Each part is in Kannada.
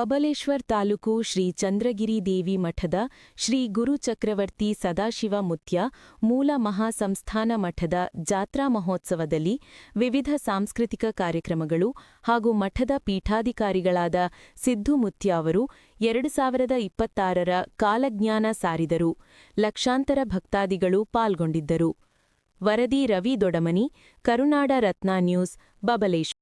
ಬಬಲೇಶ್ವರ್ ತಾಲೂಕು ಶ್ರೀ ಚಂದ್ರಗಿರಿ ದೇವಿ ಮಠದ ಶ್ರೀ ಗುರು ಚಕ್ರವರ್ತಿ ಸದಾಶಿವ ಮುತ್ಯ ಮೂಲ ಮಹಾಸಂಸ್ಥಾನ ಮಠದ ಜಾತ್ರಾ ಮಹೋತ್ಸವದಲ್ಲಿ ವಿವಿಧ ಸಾಂಸ್ಕೃತಿಕ ಕಾರ್ಯಕ್ರಮಗಳು ಹಾಗೂ ಮಠದ ಪೀಠಾಧಿಕಾರಿಗಳಾದ ಸಿದ್ದು ಮುತ್ಯ ಅವರು 2026ರ ಕಾಲಜ್ಞಾನ ಸಾರಿದರು. ಲಕ್ಷಾಂತರ ಭಕ್ತಾದಿಗಳು ಪಾಲ್ಗೊಂಡಿದ್ದರು. ವರದಿ ರವಿ ದೊಡಮನಿ, ಕರುನಾಡ ರತ್ನ ನ್ಯೂಸ್, ಬಬಲೇಶ್ವರ್.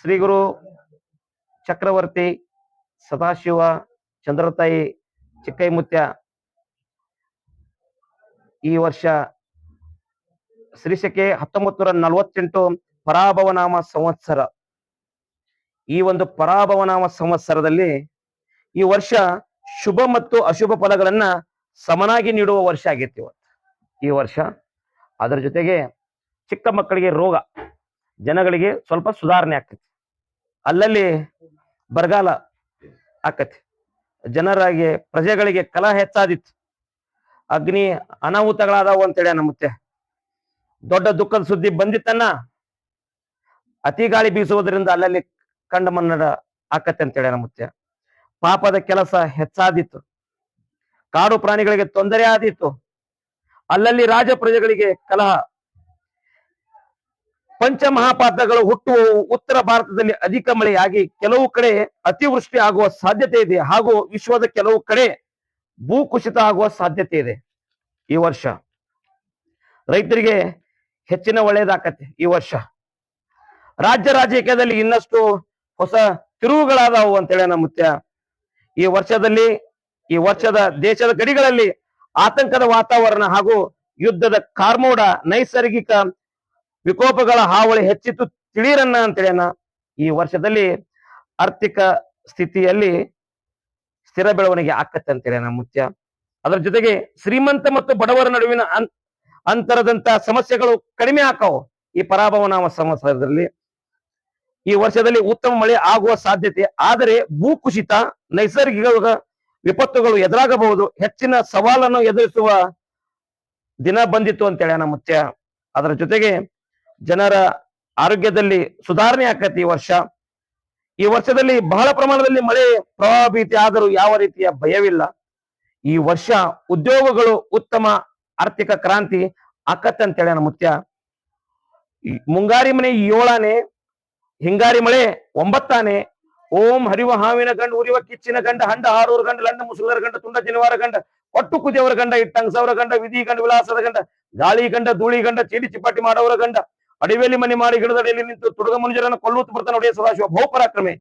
ಶ್ರೀ ಗುರು ಚಕ್ರವರ್ತಿ ಸದಾಶಿವ ಚಂದ್ರತಾಯಿ ಚಿಕ್ಕೈಮುತ್ಯ ಈ ವರ್ಷ ಶ್ರೀಶಕೆ 1948 ಪರಾಭವನಾಮ ಸಂವತ್ಸರ. ಈ ಒಂದು ಪರಾಭವನಾಮ ಸಂವತ್ಸರದಲ್ಲಿ ಈ ವರ್ಷ ಶುಭ ಮತ್ತು ಅಶುಭ ಫಲಗಳನ್ನ ಸಮನಾಗಿ ನೀಡುವ ವರ್ಷ ಆಗೈತಿ ಈ ವರ್ಷ. ಅದರ ಜೊತೆಗೆ ಚಿಕ್ಕ ಮಕ್ಕಳಿಗೆ ರೋಗ, ಜನಗಳಿಗೆ ಸ್ವಲ್ಪ ಸುಧಾರಣೆ ಆಗ್ತೈತಿ. ಅಲ್ಲಲ್ಲಿ ಬರಗಾಲ ಆಕತಿ, ಜನರಾಗಿ ಪ್ರಜೆಗಳಿಗೆ ಕಲಹ ಹೆಚ್ಚಾದಿತ್ತು, ಅಗ್ನಿ ಅನಾಹುತಗಳಾದವು ಅಂತೇಳಿ ನಮ್ಮತ್ತೆ ದೊಡ್ಡ ದುಃಖದ ಸುದ್ದಿ ಬಂದಿತ್ತನ್ನ. ಅತಿ ಗಾಳಿ ಬೀಸುವುದರಿಂದ ಅಲ್ಲಲ್ಲಿ ಕಂಡ ಮನ್ನಡ ಆಕತ್ತೆ ಅಂತೇಳಿ ನಮ್ಮತ್ತೆ. ಪಾಪದ ಕೆಲಸ ಹೆಚ್ಚಾದಿತ್ತು, ಕಾಡು ಪ್ರಾಣಿಗಳಿಗೆ ತೊಂದರೆ ಆದಿತ್ತು, ಅಲ್ಲಲ್ಲಿ ರಾಜ ಪ್ರಜೆಗಳಿಗೆ ಕಲಹ, ಪಂಚಮಹಾಪಾತಗಳು ಹುಟ್ಟುವವು. ಉತ್ತರ ಭಾರತದಲ್ಲಿ ಅಧಿಕ ಮಳೆಯಾಗಿ ಕೆಲವು ಕಡೆ ಅತಿವೃಷ್ಟಿ ಆಗುವ ಸಾಧ್ಯತೆ ಇದೆ ಹಾಗೂ ವಿಶ್ವದ ಕೆಲವು ಕಡೆ ಭೂಕುಸಿತ ಆಗುವ ಸಾಧ್ಯತೆ ಇದೆ. ಈ ವರ್ಷ ರೈತರಿಗೆ ಹೆಚ್ಚಿನ ಒಳ್ಳೇದಾಕತ್ತೆ. ಈ ವರ್ಷ ರಾಜ್ಯ ರಾಜಕೀಯದಲ್ಲಿ ಇನ್ನಷ್ಟು ಹೊಸ ತಿರುವುಗಳಾದವು ಅಂತೇಳಿ ನಮ್ಮ ಮುತ್ಯ. ಈ ವರ್ಷದ ದೇಶದ ಗಡಿಗಳಲ್ಲಿ ಆತಂಕದ ವಾತಾವರಣ ಹಾಗೂ ಯುದ್ಧದ ಕಾರ್ಮೋಡ, ನೈಸರ್ಗಿಕ ವಿಕೋಪಗಳ ಹಾವಳಿ ಹೆಚ್ಚಿತು ತಿಳಿರನ್ನ ಅಂತೇಳಿನ. ಈ ವರ್ಷದಲ್ಲಿ ಆರ್ಥಿಕ ಸ್ಥಿತಿಯಲ್ಲಿ ಸ್ಥಿರ ಬೆಳವಣಿಗೆ ಆಕತ್ತೆ ಅಂತೇಳಿ ನಮ್ಮ ಮುತ್ಯ. ಅದರ ಜೊತೆಗೆ ಶ್ರೀಮಂತ ಮತ್ತು ಬಡವರ ನಡುವಿನ ಅಂತರದಂತ ಸಮಸ್ಯೆಗಳು ಕಡಿಮೆ ಆಕಾವು. ಈ ಪರಾಭವನಾಮ ಸಂವತ್ಸರದಲ್ಲಿ ಈ ವರ್ಷದಲ್ಲಿ ಉತ್ತಮ ಮಳೆ ಆಗುವ ಸಾಧ್ಯತೆ, ಆದರೆ ಭೂಕುಸಿತ, ನೈಸರ್ಗಿಕ ವಿಪತ್ತುಗಳು ಎದುರಾಗಬಹುದು. ಹೆಚ್ಚಿನ ಸವಾಲನ್ನು ಎದುರಿಸುವ ದಿನ ಬಂದಿತ್ತು ಅಂತೇಳಿ ನಮ್ಮ ಮುತ್ಯ. ಅದರ ಜೊತೆಗೆ ಜನರ ಆರೋಗ್ಯದಲ್ಲಿ ಸುಧಾರಣೆ ಆಕತಿ. ಈ ವರ್ಷದಲ್ಲಿ ಬಹಳ ಪ್ರಮಾಣದಲ್ಲಿ ಮಳೆ ಪ್ರವಾಹ ಭೀತಿ ಆದರೂ ಯಾವ ರೀತಿಯ ಭಯವಿಲ್ಲ. ಈ ವರ್ಷ ಉದ್ಯೋಗಗಳು ಉತ್ತಮ ಆರ್ಥಿಕ ಕ್ರಾಂತಿ ಆಕತ್ತೆ ಅಂತೇಳಿ ನಮ್ಮ ಮುತ್ಯ. ಮುಂಗಾರಿ ಮನೆ 7ಆನೆ, ಹಿಂಗಾರಿ ಮಳೆ 9ಆನೆ. ಓಂ ಹರಿವ ಹಾವಿನ ಗಂಡ, ಉರಿವ ಕಿಚ್ಚಿನ ಗಂಡ, ಹಂಡ ಹಾರೂರ ಗಂಡ, ಲಂಡ ಮುಸುಳರ ಗಂಡ, ತುಂಡ ಜನಿವಾರ ಗಂಡ, ಒಟ್ಟು ಕುದಿಯವರ ಗಂಡ, ಇಟ್ಟಂಗಸವರ ಗಂಡ, ವಿಧಿ ಗಂಡ, ವಿಲಾಸದ ಗಂಡ, ಗಾಳಿ ಗಂಡ, ಧೂಳಿ ಗಂಡ, ಚೀಡಿ ಚಿಪ್ಪಾಟಿ ಮಾಡೋವರ ಗಂಡ, ಅಡಿವೇಲಿ ಮನೆ ಮಾಡಿ ಗಿಡದಡಿಯಲ್ಲಿ ನಿಂತು ತುಡುಗ ಮನುಜರನ್ನು ಕೊಲ್ಲುತ್ತ ಬರ್ತಾನೆ ಒಡೆಯ ಸದಾಶಿವ ಬಹುಪರಾಕ್ರಮೆ.